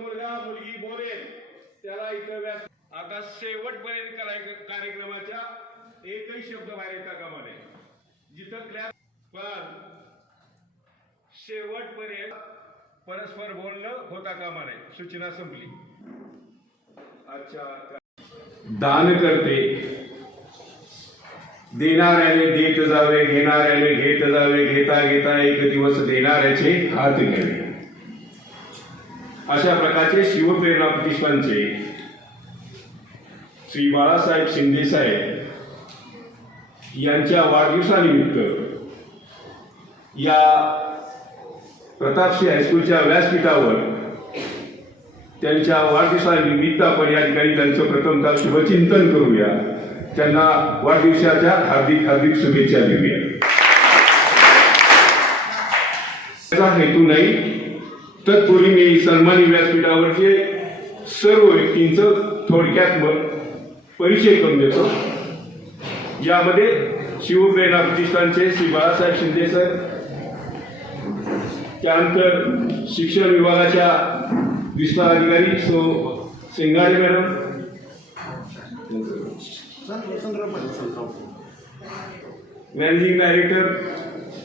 मुलगा मुलगी बोलेल त्याला इथं व्यास आता शेवटपर्यंत कराय- कार्यक्रमाच्या एकही शब्द बाहेर येता कामा नये जिथं क्लॅप पण शेवटपर्यंत परस्पर बोलणं होता कामा नये सूचना संपली. अच्छा. दान करते. देणाऱ्याने देत जावे घेणाऱ्याने घेत जावे घेता घेता एक दिवस देणाऱ्याचे हात घ्यावे. अशा प्रकारचे शिवप्रेरणा प्रतिष्ठानचे श्री बाळासाहेब शिंदेसाहेब यांच्या वाढदिवसानिमित्त या प्रतापशी हायस्कूलच्या व्यासपीठावर त्यांच्या वाढदिवसानिमित्त आपण या ठिकाणी त्यांचं प्रथमतः शुभचिंतन करूया. त्यांना वाढदिवसाच्या हार्दिक हार्दिक शुभेच्छा देऊया. त्याचा हेतू नाही तत्पूर्वी मी सन्मानी व्यासपीठावरचे सर्व व्यक्तींचं थोडक्यात परिचय करून देतो. यामध्ये शिवप्रेरणा प्रतिष्ठानचे श्री बाळासाहेब शिंदे सर त्यानंतर शिक्षण विभागाच्या विस्तार अधिकारी so Singare madam. Managing director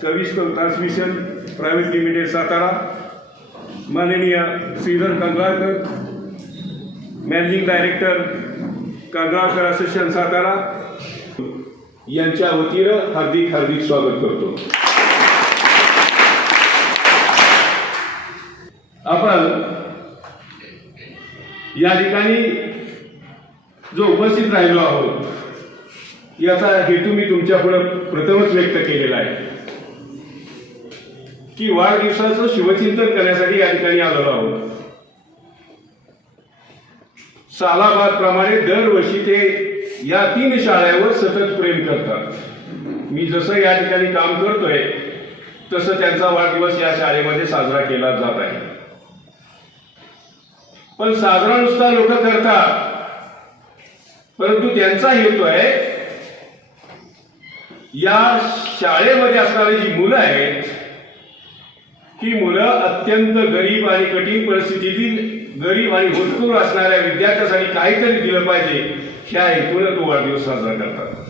Kaviskal transmission private limited Satara. माननीय Shridhar Kangalakar managing director Kangalakar association Satara यांच्या वतीनं हार्दिक हार्दिक स्वागत करतो. आपण या ठिकाणी जो उपस्थित राहिलो आहोत याचा हेतू मी तुमच्यापुढे प्रथमच व्यक्त केलेला आहे. की वाढदिवसाचं शिवचिंतन करण्यासाठी या ठिकाणी आलेलो आहोत. सालाबाद प्रमाणे दरवर्षी ते या तीन शाळेवर सतत प्रेम करतात. मी जसं या ठिकाणी काम करतोय तसं त्यांचा वाढदिवस या शाळेमध्ये साजरा केला जात आहे. पण साजरा नुसता लोक करतात परंतु त्यांचा हेतू आहे या शाळेमध्ये असणारी जी मुलं आहेत ही मुलं अत्यंत गरीब आणि कठीण परिस्थितीतील गरीब आणि होतकूर असणाऱ्या विद्यार्थ्यासाठी काहीतरी दिलं पाहिजे ह्या हेतून तो वाढदिवस साजरा करतात.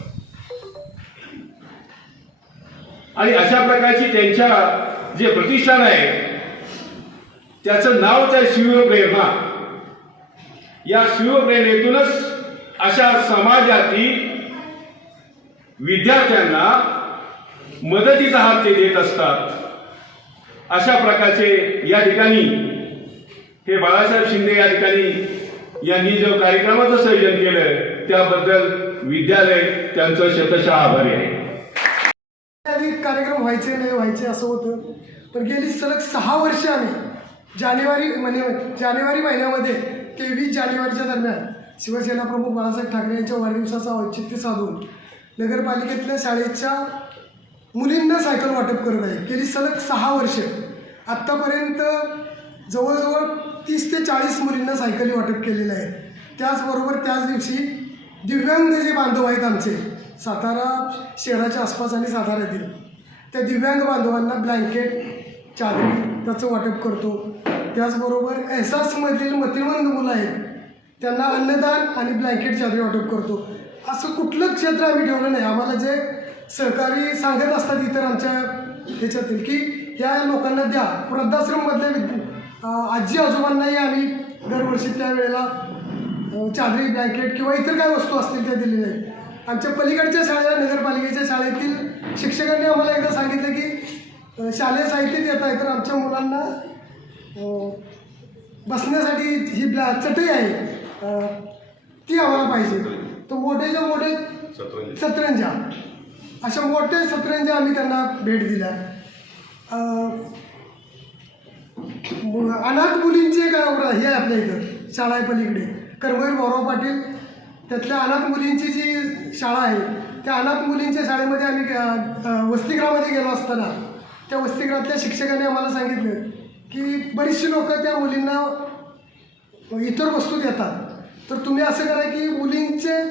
आणि अशा प्रकारची त्यांच्या जे प्रतिष्ठान आहे त्याचं नावच आहे शिवप्रेरणा या शिवप्रेरणेतूनच अशा समाजातील विद्यार्थ्यांना मदतीचा हात ते देत असतात. अशा प्रकारचे या ठिकाणी हे बाळासाहेब शिंदे या ठिकाणी यांनी जो कार्यक्रमाचं संयोजन केलं त्याबद्दल विद्यालय त्यांचं शतशः आभारी आहे. कार्यक्रम व्हायचे नाही व्हायचे असं होतं. पण गेली सलग सहा वर्ष आम्ही जानेवारी महिने जानेवारी महिन्यामध्ये तेवीस जानेवारीच्या दरम्यान शिवसेना प्रमुख बाळासाहेब ठाकरे यांच्या वाढदिवसाचं औचित्य साधून नगरपालिकेतल्या शाळेच्या मुलींना सायकल वाटप करत आहे. गेली सलग सहा वर्ष. आत्तापर्यंत जवळजवळ तीस ते चाळीस मुलींना सायकली वाटप केलेलं आहे. त्याचबरोबर त्याच दिवशी दिव्यांग जे बांधव आहेत आमचे सातारा शहराच्या आसपास आणि साताऱ्यातील त्या दिव्यांग बांधवांना ब्लँकेट चादरी त्याचं वाटप करतो. त्याचबरोबर एहसासमधील मतिमंद मुलं आहेत त्यांना अन्नदान आणि ब्लँकेट चादरी वाटप करतो. असं कुठलं क्षेत्र आम्ही ठेवलं नाही. आम्हाला जे सहकारी सांगत असतात इतर आमच्या ह्याच्यातील की ह्या लोकांना द्या. वृद्धाश्रममधल्या विद अं, आजी आजोबांनाही आम्ही दरवर्षी त्या वेळेला अं, चादरी ब्लँकेट किंवा इतर काय वस्तू असतील त्या दिलेल्या आहेत. आमच्या पलीकडच्या शाळेला नगरपालिकेच्या शाळेतील शिक्षकांनी आम्हाला एकदा सांगितलं की शालेय साहित्य देत आहे तर आमच्या मुलांना बसण्यासाठी ही ब्लॅ चटई आहे. ती आम्हाला पाहिजे. तर मोठेच्या मोठे सतरंजा. अशा मोठ्या सतरंजी आम्ही त्यांना भेट दिल्या. अनाथ मुलींचे एक हे आहे आपल्या इथं शाळा आहे पलीकडे. कर्मवीर भाऊराव पाटील त्यातल्या अनाथ मुलींची जी शाळा आहे त्या अनाथ मुलींच्या शाळेमध्ये आम्ही वसतिगृहामध्ये गेलो असताना त्या वसतिगृहातल्या शिक्षकांनी आम्हाला सांगितलं की बरीचशी लोक त्या मुलींना इतर वस्तू देतात. तर तुम्ही असं करा की मुलींचे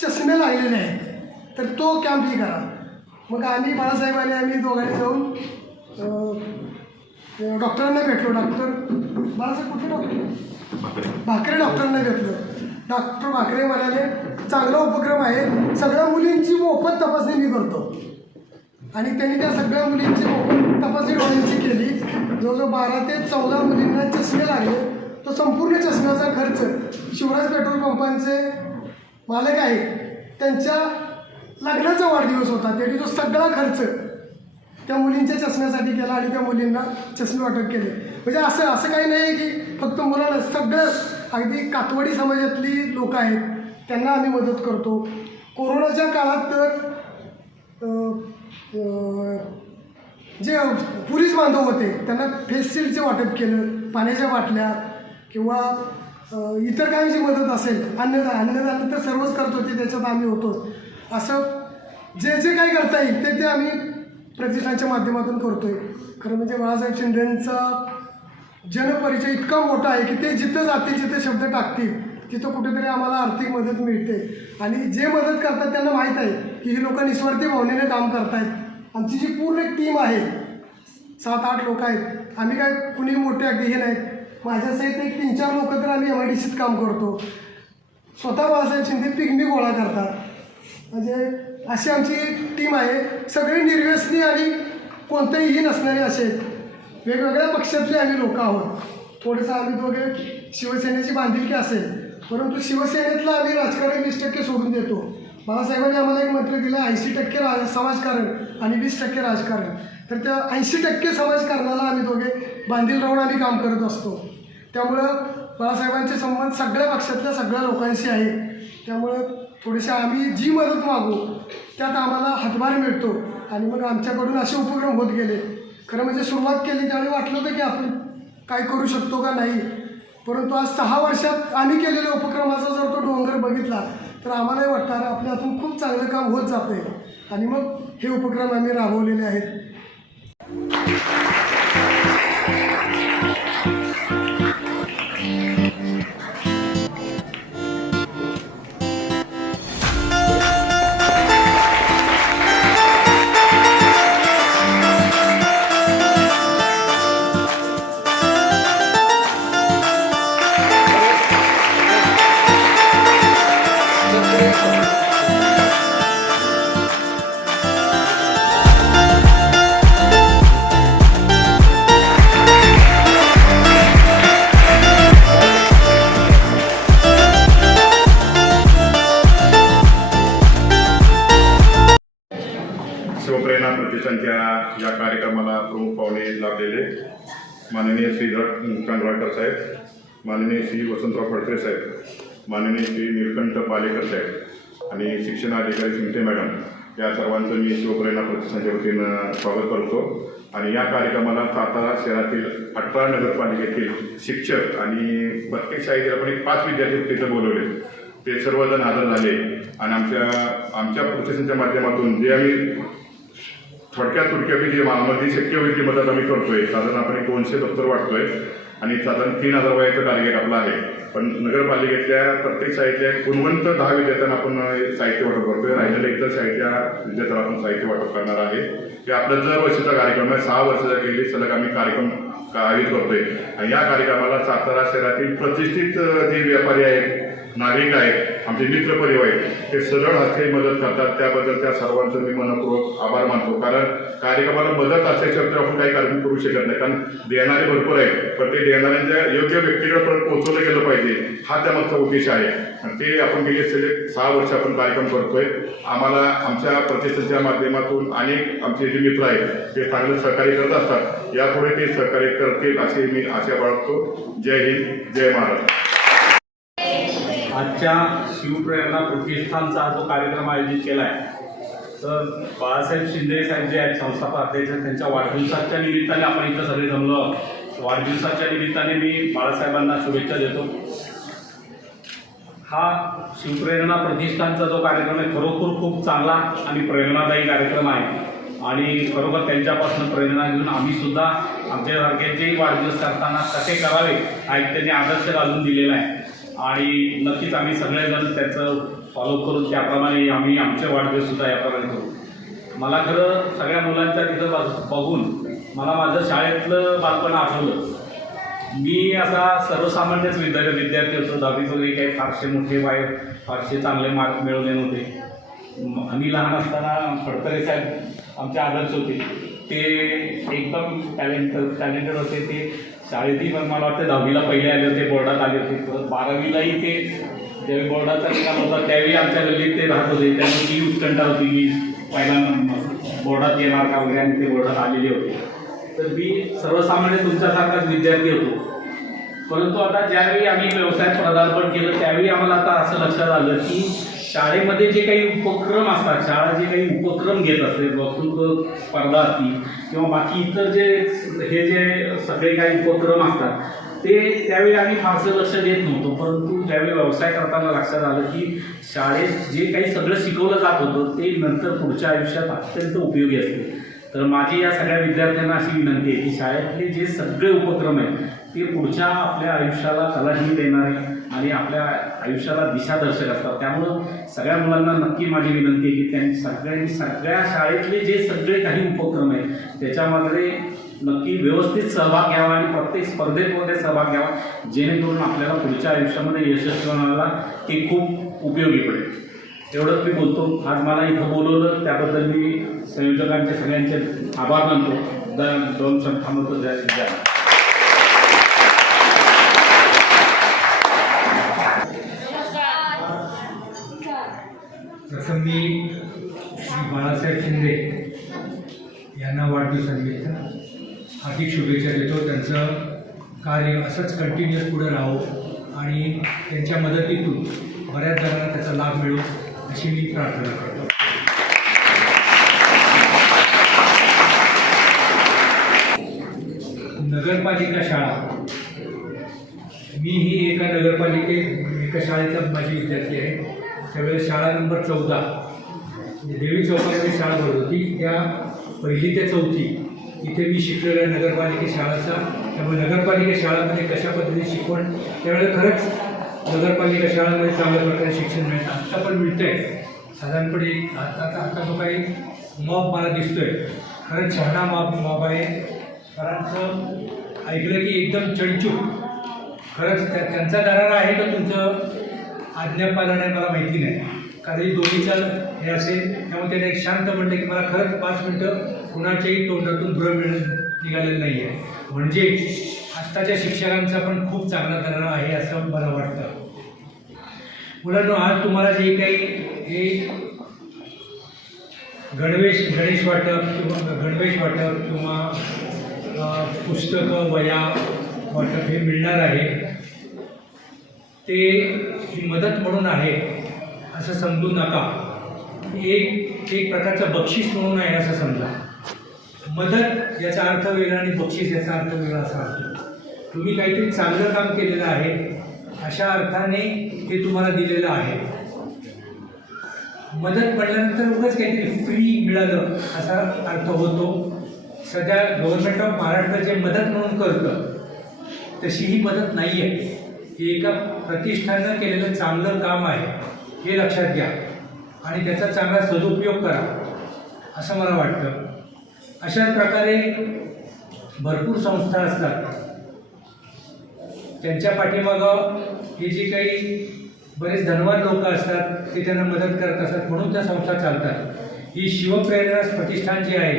चष्मे लागलेले आहेत. तर तो कॅम्प ही करा. मग आम्ही बाळासाहेब आणि आम्ही दोघांनी जाऊन डॉक्टरांना भेटलो. डॉक्टर बाळासाहेब कुठे डॉक्टर? भाकरे डॉक्टरांना भेटलो. डॉक्टर भाकरे म्हणाले चांगला उपक्रम आहे. सगळ्या मुलींची मोफत तपासणी मी करतो. आणि त्यांनी त्या सगळ्या मुलींची मोफत तपासणी डोळ्यांची केली. जवळजवळ बारा ते चौदा मुलींना चष्मे लागले. तो संपूर्ण चष्म्याचा खर्च शिवराज पेट्रोल पंपांचे मालक आहेत. त्यांच्या लग्नाचा वाढदिवस होता त्याने तो सगळा खर्च त्या मुलींच्या चष्म्यासाठी केला आणि त्या मुलींना चष्मे वाटप केले. म्हणजे असं असं काही नाही आहे की फक्त मुलांना सगळं अगदी कातवाडी समाजातली लोक आहेत त्यांना आम्ही मदत करतो. कोरोनाच्या काळात तर जे पोलीस बांधव होते त्यांना फेस शिल्डचे वाटप केलं पाण्याच्या बाटल्या किंवा इतर काही जी मदत असेल अन्नदान अन्नदान तर सर्वच करत होते त्याच्यात आम्ही होतो. असं जे जे काही करता येईल ते ते आम्ही प्रतिष्ठानच्या माध्यमातून करतो आहे खरं म्हणजे बाळासाहेब शिंदेंचा जनपरिचय इतका मोठा आहे की ते जिथं जातील जिथे शब्द टाकतील तिथं कुठेतरी आम्हाला आर्थिक मदत मिळते. आणि जे मदत करतात त्यांना माहीत आहे की ही लोक निस्वार्थी भावनेने काम करतायत. आमची जी पूर्ण एक टीम आहे सात आठ लोक आहेत आम्ही काय कुणी मोठे अगदी हे नाहीत. माझ्यासहित एक तीन चार लोक तर आम्ही एम आय डी सीत काम करतो. स्वतः बाळासाहेब शिंदे पिगमी गोळा करतात. म्हणजे अशी आमची टीम आहे. सगळी निर्व्यसनी आणि कोणतेही नसणारे असे वेगवेगळ्या पक्षातले आम्ही लोक आहोत. थोडंसं आम्ही दोघे शिवसेनेची बांधिलकी असेल परंतु शिवसेनेतलं आम्ही राजकारण वीस टक्के सोडून देतो. बाळासाहेबांनी आम्हाला एक मंत्र दिलं ऐंशी टक्के राज समाजकारण आणि वीस टक्के राजकारण. तर त्या ऐंशी टक्के समाजकारणाला आम्ही दोघे बांधील राहून आम्ही काम करत असतो. त्यामुळं बाळासाहेबांचे संबंध सगळ्या पक्षातल्या सगळ्या लोकांशी आहे त्यामुळं थोडेसे आम्ही जी मदत मागू त्यात आम्हाला हातभार मिळतो. आणि मग आमच्याकडून असे उपक्रम होत गेले. खरं म्हणजे सुरुवात केली त्यावेळी वाटलं होतं की आपण काय करू शकतो का नाही. परंतु आज सहा वर्षात आम्ही केलेल्या उपक्रमाचा जर तो डोंगर बघितला तर आम्हालाही वाटतं अरे आपल्या हातून खूप चांगलं काम होत जातं आहे आणि मग हे उपक्रम आम्ही राबवलेले आहेत. प्रतिष्ठानच्या या कार्यक्रमाला प्रमुख पाहुणे लाभलेले माननीय श्री कांदवाडकर साहेब माननीय श्री वसंतराव फडके साहेब माननीय श्री निलकंठ पालेकर साहेब आणि शिक्षणाधिकारी सिमटे मॅडम या सर्वांचं मी शिवप्रेरणा प्रतिष्ठानच्या वतीनं स्वागत करतो. आणि या कार्यक्रमाला सातारा शहरातील अठरा नगरपालिकेतील शिक्षक आणि प्रत्येक शाळेतील आपण एक पाच विद्यार्थी तिथं बोलवले. ते सर्वजण हजर झाले. आणि आमच्या आमच्या प्रतिष्ठानच्या माध्यमातून जे आम्ही थोडक्यात थोडक्यात जी मालमत्ती शक्य होईल ती मदत आम्ही करतोय. साधारण आपण एक दोनशे दप्तर वाटतोय आणि साधारण तीन हजार वयाचं टार्गेट आपलं आहे. पण नगरपालिकेतल्या प्रत्येक शाळेतल्या गुणवंत दहा विद्यार्थ्यांना आपण साहित्य वाटप करतोय. राहिलेल्या इतर शाळेतल्या विद्यार्थ्यांना आपण साहित्य वाटप करणार आहे. हे आपला दरवर्षीचा कार्यक्रम आहे. सहा वर्षाचा गेली सलग आम्ही कार्यक्रम आयोजित करतोय. आणि या कार्यक्रमाला सातारा शहरातील प्रतिष्ठित जे व्यापारी आहेत नागरिक आहेत आमचे मित्र परिवार आहेत ते सरळ हस्ते मदत करतात. त्याबद्दल त्या सर्वांचं मी मनपूर्वक आभार मानतो. कारण कार्यक्रमाला मदत असल्याशिवाय तर आपण काही कार्यक्रम करू शकत नाही. कारण देणारे भरपूर आहेत. पण ते देणाऱ्यांच्या योग्य व्यक्तीकडे परत पोहोचवलं गेलं पाहिजे. हा त्यामागचा उद्देश आहे. आणि ते आपण गेले सलग सहा वर्ष आपण कार्यक्रम करतोय. आम्हाला आमच्या प्रतिष्ठानच्या माध्यमातून अनेक आमचे जे मित्र आहेत ते चांगलं सहकार्य करत असतात. यापुढे ते सहकार्य करतील असे मी आशा बाळगतो. जय हिंद. जय महाराष्ट्र. आजच्या शिवप्रेरणा प्रतिष्ठानचा हा जो कार्यक्रम आयोजित केला आहे तर बाळासाहेब शिंदे साहेब जे आहेत संस्थापक अध्यक्ष त्यांच्या वाढदिवसाच्या निमित्ताने आपण इथं सगळे जमलो वाढदिवसाच्या निमित्ताने मी बाळासाहेबांना शुभेच्छा देतो. हा शिवप्रेरणा प्रतिष्ठानचा जो कार्यक्रम आहे खरोखर खूप चांगला आणि प्रेरणादायी कार्यक्रम आहे. आणि खरोखर त्यांच्यापासून प्रेरणा घेऊन आम्ही सुद्धा आमच्यासारख्यांचेही वाढदिवस करताना कसे करावे हा एक त्यांनी आदर्श घालून दिलेला आहे. आणि नक्कीच आम्ही सगळेजण त्याचं फॉलो करून त्याप्रमाणे आम्ही आमचे वाढदिवससुद्धा याप्रमाणे करू. मला खरं सगळ्या मुलांच्या तिथं बघ- बघून मला माझं शाळेतलं बालपण आठवलं. मी असा सर्वसामान्यच विद्यार्थी विद्यार्थी होतो. दहावीत वगैरे काही फारसे मोठे वाय फारसे चांगले मार्क मिळवले नव्हते. आम्ही लहान असताना फडतरे साहेब आमचे आदर्श होते. ते एकदम टॅलेंट टॅलेंटेड होते. ते शाळेतही पण मला वाटतं दहावीला पहिले आले होते बोर्डात आले होते. परत बारावीलाही ते ज्यावेळी बोर्डाचा निकाल होता त्यावेळी आमच्या गल्लीत ते राहत होते. त्यामुळे ती उत्कंठा होती की पहिला नंबर. बोर्डात येणार का वगैरे आणि ते बोर्डात आलेले होते. तर मी सर्वसामान्य तुमच्यासारखाच विद्यार्थी होतो. परंतु आता ज्यावेळी आम्ही व्यवसायात पदार्पण केलं त्यावेळी आम्हाला आता असं लक्षात आलं की शाळेमध्ये जे काही उपक्रम असतात शाळा जे काही उपक्रम घेत असते वक्तृत्व स्पर्धा असतील किंवा बाकी इतर जे हे जे सगळे काही उपक्रम असतात ते त्यावेळी आम्ही फारसं लक्ष देत नव्हतो. परंतु ज्यावेळी व्यवसाय करताना लक्षात आलं की शाळेत जे काही सगळं शिकवलं जात होतं ते नंतर पुढच्या आयुष्यात अत्यंत उपयोगी असते. तर माझी या सगळ्या विद्यार्थ्यांना अशी विनंती आहे की शाळेतले जे सगळे उपक्रम आहेत ते पुढच्या आपल्या आयुष्याला कलाही देणारे आणि आपल्या आयुष्याला दिशादर्शक असतात. त्यामुळं सगळ्या मुलांना नक्की माझी विनंती आहे की त्यांनी सगळ्यांनी सगळ्या शाळेतले जे सगळे काही उपक्रम आहेत त्याच्यामध्ये नक्की व्यवस्थित सहभाग घ्यावा आणि प्रत्येक स्पर्धेमध्ये सहभाग घ्यावा जेणेकरून आपल्याला पुढच्या आयुष्यामध्ये यशस्वी होण्याला ते खूप उपयोगी पडेल. एवढंच मी बोलतो. आज मला इथं बोलवलं त्याबद्दल मी संयोजकांचे सगळ्यांचे आभार मानतो. दोन शब्द थांबवतो. प्रथम मी श्री बाळासाहेब शिंदे यांना वाढदिवसानिमित्त अधिक शुभेच्छा देतो. त्यांचं कार्य असंच कंटिन्युअस पुढं राहो आणि त्यांच्या मदतीतून बऱ्याच जणांना त्याचा लाभ मिळो अशी मी प्रार्थना करतो. नगरपालिका शाळा. मी ही एका नगरपालिके एका शाळेचा माझी विद्यार्थी आहे. त्यावेळेस शाळा नंबर चौदा. म्हणजे देवी चौकामध्ये शाळा भरत होती त्या पहिली ते चौथी. इथे मी शिकलेल्या नगरपालिका शाळाचा. त्यामुळे नगरपालिका शाळामध्ये कशा पद्धतीने शिकवण त्यावेळेला खरंच नगरपालिका शाळांमध्ये चांगल्या प्रकारे शिक्षण मिळतं. आत्ता पण मिळतं आहे साधारणपणे आता आता आता जो काही मॉब मला दिसतोय खरंच शहाणा मॉब मॉब आहे. सरांचं ऐकलं की एकदम चणचूक खरंच त्या त्यांचा दरारा आहे का तुमचं? आज्ञापालन आहे मला माहिती नाही. कारण हे हे असेल त्यामुळे त्याने एक शांत म्हणलं की मला खरंच पाच मिनटं कुणाच्याही तोंडातून भ्रम मिळून निघालेलं नाही आहे. म्हणजे आत्ताच्या शिक्षकांचा पण खूप चांगला दरारा आहे असं मला वाटतं. मुलांनो आज तुम्हाला जे काही हे गणवेश गणेश वाटप किंवा गणवेश वाटप किंवा पुस्तकं वया वाटप हे मिळणार आहे. ते ही मदत म्हणून आहे असं समजू नका. एक एक प्रकारचं बक्षीस म्हणून आहे असं समजा. मदत याचा अर्थ वेगळा आणि बक्षीस याचा अर्थ वेगळा असा अर्थ तुम्ही काहीतरी चांगलं काम केलेलं आहे अशा अर्थाने ते तुम्हाला दिलेलं आहे. मदत म्हटल्यानंतर उगाच काहीतरी फ्री मिळालं असा अर्थ होतो. सध्या गव्हर्नमेंट ऑफ महाराष्ट्र जे मदत म्हणून करतं तशी ही मदत नाही आहे हे एका प्रतिष्ठानं केलेलं चांगलं काम आहे हे लक्षात घ्या. आणि त्याचा चांगला सदुपयोग करा असं मला वाटतं. अशाच प्रकारे भरपूर संस्था असतात. त्यांच्या पाठीमागं हे जे काही बरेच धनवान लोक असतात ते त्यांना मदत करत असतात म्हणून त्या संस्था चालतात. ही शिवप्रेरणा प्रतिष्ठान जे आहे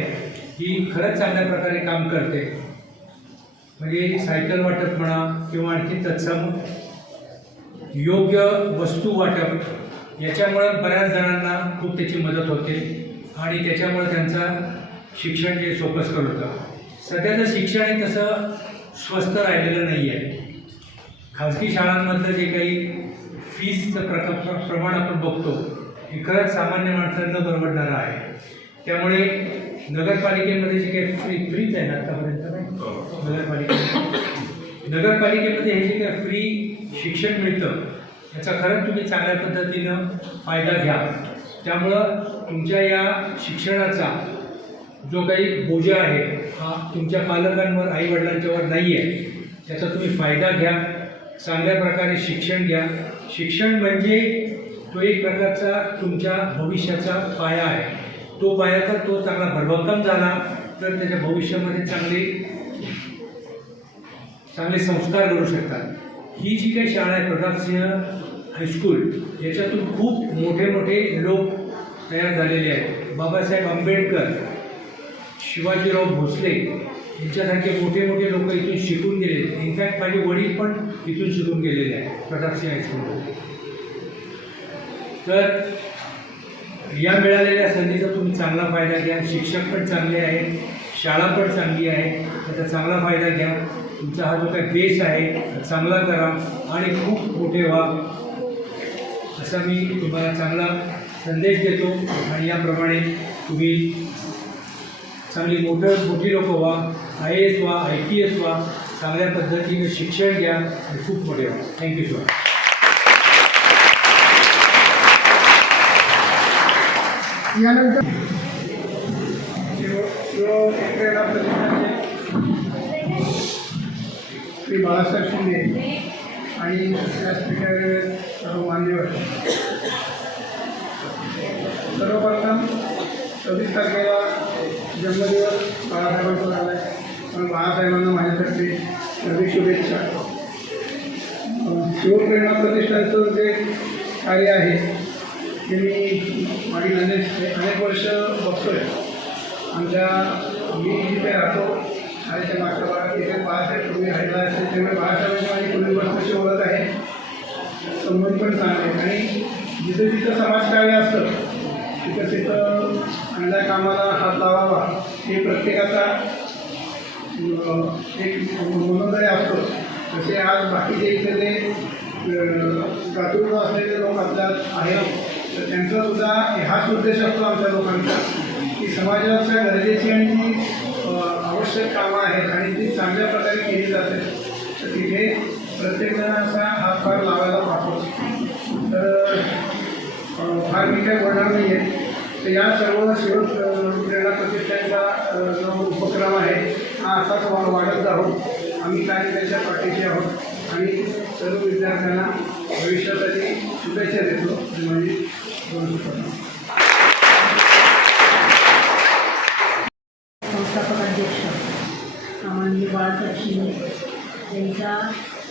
ही खरंच चांगल्या प्रकारे काम करते. म्हणजे सायकल वाटप म्हणा किंवा आणखी तत्सम योग्य वस्तू वाटप याच्यामुळं बऱ्याच जणांना खूप त्याची मदत होते आणि त्याच्यामुळे त्यांचा शिक्षण जे सोपस्कर होतं. सध्याचं शिक्षण हे तसं स्वस्त राहिलेलं नाही आहे. खाजगी शाळांमधलं जे काही फीजचं प्रक प्रमाण आपण बघतो हे खरंच सामान्य माणसांना परवडणारं आहे. त्यामुळे नगरपालिकेमध्ये जे काही फ्री फ्रीच आहे ना आतापर्यंत नाही नगरपालिकेमध्ये. नगरपालिकेमध्ये हे जे काही फ्री शिक्षण मिळतं याचा खरंच तुम्ही चांगल्या पद्धतीनं फायदा घ्या. त्यामुळं तुमच्या या शिक्षणाचा जो काही बोजा आहे हा तुमच्या पालकांवर आईवडिलांच्यावर नाही आहे त्याचा तुम्ही फायदा घ्या. चांगल्या प्रकारे शिक्षण घ्या. शिक्षण म्हणजे तो एक प्रकारचा तुमच्या भविष्याचा पाया आहे. तो पाया तो चांगला भरभक्कम झाला तर त्याच्या भविष्यामध्ये चांगले चांगले संस्कार घडू शकतात. ही जी काही शाळा आहे प्रतापसिंह हायस्कूल याच्यातून खूप मोठे मोठे लोक तयार झालेले आहेत. बाबासाहेब आंबेडकर शिवाजीराव भोसले यांच्यासारखे मोठे मोठे लोक इथून शिकून गेले. इनफॅक्ट माझे वडील पण इथून शिकून गेलेले आहेत प्रतापसिंह हायस्कूलमध्ये तर या मिळालेल्या संधीचा तुम्ही चांगला फायदा घ्या. शिक्षक पण चांगले आहेत. शाळा पण चांगली आहे. त्याचा चांगला फायदा घ्या. तुमचा हा जो काही बेस आहे चांगला करा आणि खूप मोठे व्हा. असा मी तुम्हाला चांगला संदेश देतो आणि याप्रमाणे तुम्ही चांगली मोठं मोठी लोक व्हा. आय एस व्हा आय पी एस व्हा. चांगल्या पद्धतीने शिक्षण घ्या आणि खूप मोठे व्हा. थँक्यू सर यानंतर श्री बाळासाहेब शिंदे आणि व्यासपीठावर सर्व मान्यवर. सर्वप्रथम सव्वीस तारखेला जन्मदिवस बाळासाहेबांचा झाला आहे पण बाळासाहेबांना माझ्यासाठी नवी शुभेच्छा. शिवप्रेरणा प्रतिष्ठानचं जे कार्य आहे ते मी मागील अनेक अनेक वर्ष बघतोय. आमच्या मी जिथे राहतो शाळेच्या मागच्या भागात तिथे बाळासाहेब तुम्ही राहिला असेल त्यामुळे बाळासाहेबांची माझी पूर्वीपासूनची ओळख आहे. संबंध पण चांगले आहेत आणि जिथं जिथं समाजकार्य असतं तिथं तिथं चांगल्या कामाला हात लावावा हे प्रत्येकाचा एक मनोदय असतो. तसे आज बाकीचे इथे जे गातुर्ग असलेले लोक आपल्यात आहेत. तर त्यांचा सुद्धा हाच उद्देश असतो आमच्या लोकांचा की समाजाच्या गरजेची आणि जी आवश्यक कामं आहेत आणि ती चांगल्या प्रकारे केली जाते तर तिथे प्रत्येकजण असा हातभार लावायला पाहतो. तर फार मी काय बोलणार नाही आहे तर या सर्व शिव प्रेरणा प्रतिष्ठानचा जो उपक्रम आहे हा असाच वाढत आहोत. आम्ही काय त्याच्या पाठीशी आहोत आणि सर्व विद्यार्थ्यांना भविष्यासाठी शुभेच्छा देतो. म्हणजे संस्थापक अध्यक्ष माननीय बाळासाहेब शिंदे यांच्या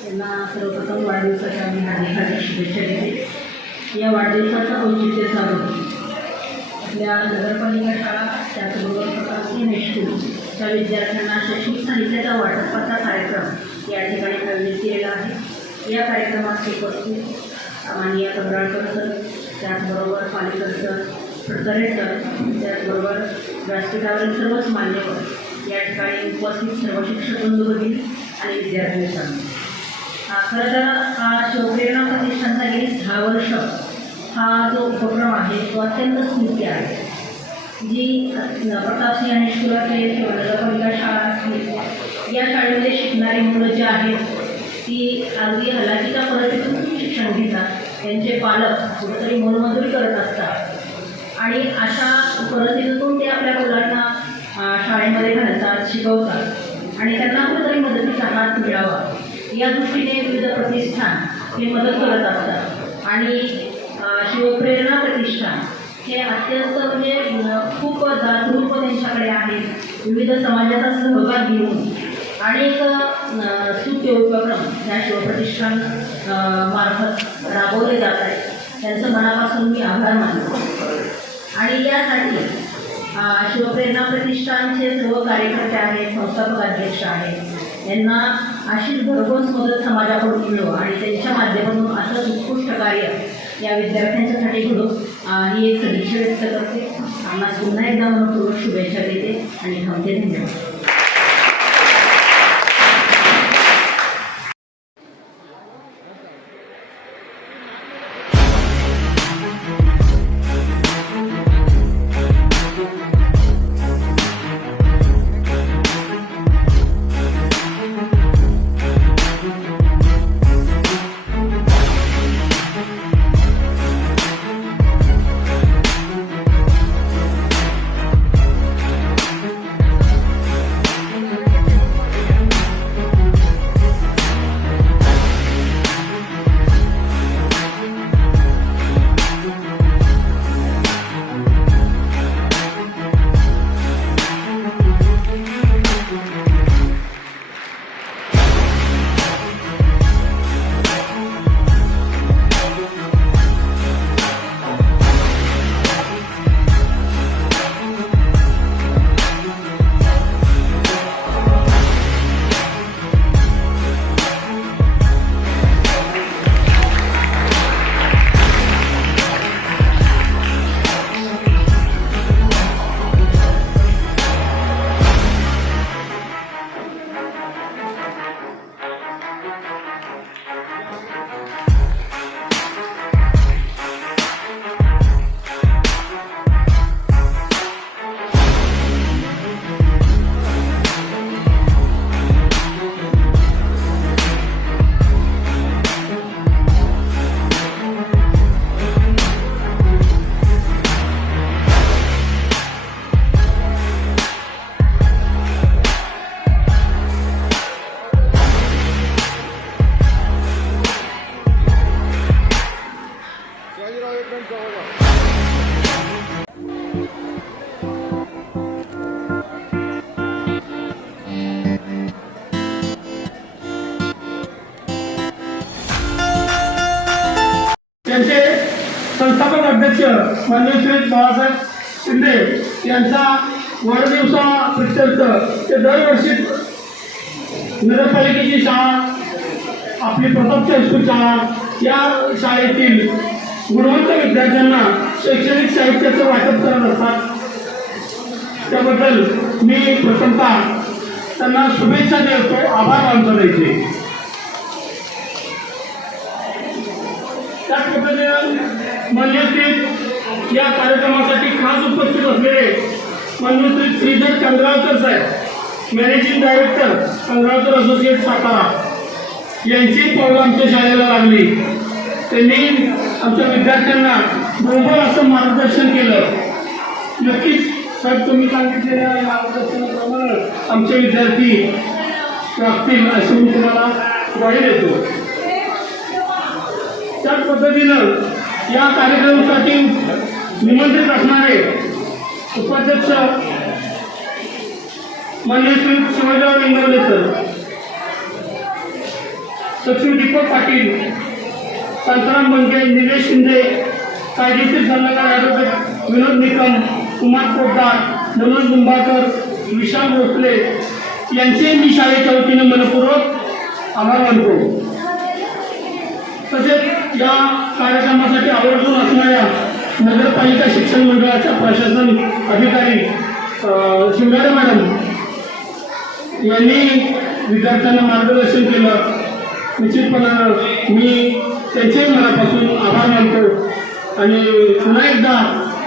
यांना सर्वप्रथम वाढदिवसाच्या आम्ही हार्दिक शुभेच्छा देते. या वाढदिवसाचं औचित्य साधून आपल्या नगरपालिका शाळा त्याचबरोबर प्रकाशन हायस्कूल त्या विद्यार्थ्यांना शैक्षणिक साहित्याचा वाटपाचा कार्यक्रम या ठिकाणी आयोजित केलेला आहे. या कार्यक्रमात उपस्थित माननीय कंत्राळकर सर त्याचबरोबर पालेकर सर त्याचबरोबर व्यासपीठावरील सर्वच मान्यवर या ठिकाणी उपस्थित सर्व शिक्षक बंधू आणि विद्यार्थी मित्रांनो. हा, खरं तर हा शिवप्रेरणा प्रतिष्ठानचा गेली सहा वर्ष हा जो उपक्रम आहे तो अत्यंत स्मृती आहे. जी अ, प्रतापसिंह हायस्कूल असेल किंवा नगरपालिका शाळा असतील या शाळेमध्ये शिकणारी मुलं जी आहेत ती अगदी हलाची यांचे त्यांचे पालक कुठेतरी मनमजुरी करत असतात. आणि अशा परिस्थितीतून ते आपल्या मुलांना शाळेमध्ये घालतात शिकवतात. आणि त्यांना कुठेतरी मदतीचा हात मिळावा. या दृष्टीने विविध प्रतिष्ठान हे मदत करत असतात. आणि शिवप्रेरणा प्रतिष्ठान हे अत्यंत म्हणजे खूप जागरूक त्यांच्याकडे आहे. विविध समाजाचा सहभाग घेऊन. अनेक स्तुत्य उपक्रम या शिवप्रतिष्ठान मार्फत राबवले जात आहेत त्यांचं मनापासून मी आभार मानतो. आणि यासाठी शिवप्रेरणा प्रतिष्ठानचे सर्व कार्यकर्ते आहेत संस्थापक अध्यक्ष आहेत. यांना अशीच भरघोस मदत समाजाकडून मिळो आणि त्यांच्या माध्यमातून असंच उत्कृष्ट कार्य या विद्यार्थ्यांच्यासाठी घडो ही एक सदिच्छा व्यक्त करते. आम्हाला पुन्हा एकदा मनपूर्वक शुभेच्छा देते आणि थांबते. धन्यवाद. उपाध्यक्ष बाळासाहेब शिंदे यांचा वाढदिवसा प्रित्यर्थ ते दरवर्षी नगरपालिकेची शाळा आपली प्रताप हायस्कूल शाळा या शाळेतील गुणवंत विद्यार्थ्यांना शैक्षणिक साहित्याचं वाटप करत असतात. त्याबद्दल मी प्रथमतः त्यांना शुभेच्छा देतो आभार मानतो द्यायचे त्याच. पद्धतीनं मान्यश्री या कार्यक्रमासाठी खास उपस्थित असलेले मान्यश्री श्रीधर चंद्रावकर साहेब managing director Chandravakar associate Satara यांची पावलं आमच्या शाळेला लागली. त्यांनी आमच्या विद्यार्थ्यांना बरोबर असं मार्गदर्शन केलं. नक्कीच साहेब तुम्ही सांगितलेल्या मार्गदर्शनाप्रमाणे आमचे विद्यार्थी लागतील अशी मी तुम्हाला ग्वाही देतो त्याच पद्धतीनं या कार्यक्रमासाठी निमंत्रित असणारे उपाध्यक्ष माननीय श्री शिवाजीराव इंगवले सर सचिव दीपक पाटील शांताराम बंके निलेश शिंदे कायदेशीर सल्लागार ॲडव्होकेट विनोद निकम कुमार पोटार मनोज निंबाळकर विशाल भोसले यांचे मी शाळेच्या वतीने मनपूर्वक आभार मानतो. तसेच या कार्यक्रमासाठी आवर्जून असणाऱ्या नगरपालिका शिक्षण मंडळाच्या प्रशासन अधिकारी शिंगाडे मॅडम यांनी विद्यार्थ्यांना मार्गदर्शन केलं. निश्चितपणानं मी त्यांचे मनापासून आभार मानतो. आणि पुन्हा एकदा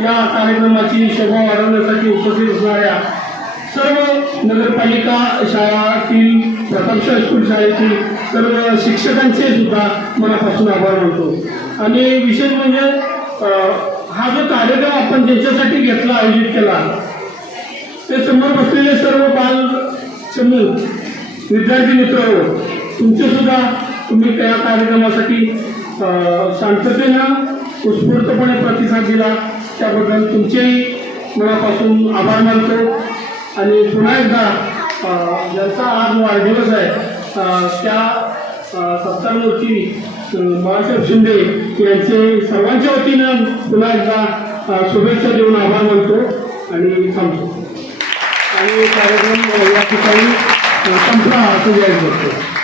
या कार्यक्रमाची शोभा वाढवण्यासाठी उपस्थित असणाऱ्या सर्व नगरपालिका शाळातील प्रताप स्कूल शाळेतील सर्व शिक्षकांचे सुद्धा मनापासून आभार मानतो. आणि विशेष म्हणजे हा जो कार्यक्रम आपण ज्यांच्यासाठी घेतला आयोजित केला ते समोर बसलेले सर्व बाल समूह विद्यार्थी मित्र तुमचे सुद्धा तुम्ही त्या कार्यक्रमासाठी शांततेनं उत्स्फूर्तपणे प्रतिसाद दिला. त्याबद्दल तुमचेही मनापासून आभार मानतो. आणि पुन्हा एकदा ज्यांचा आज वाढदिवस आहे त्या अं, बाळासाहेब शिंदे यांचे सर्वांच्या वतीनं पुन्हा एकदा शुभेच्छा देऊन आभार मानतो आणि थांबतो. आणि कार्यक्रम या ठिकाणी संपला असं जाहीर करतो.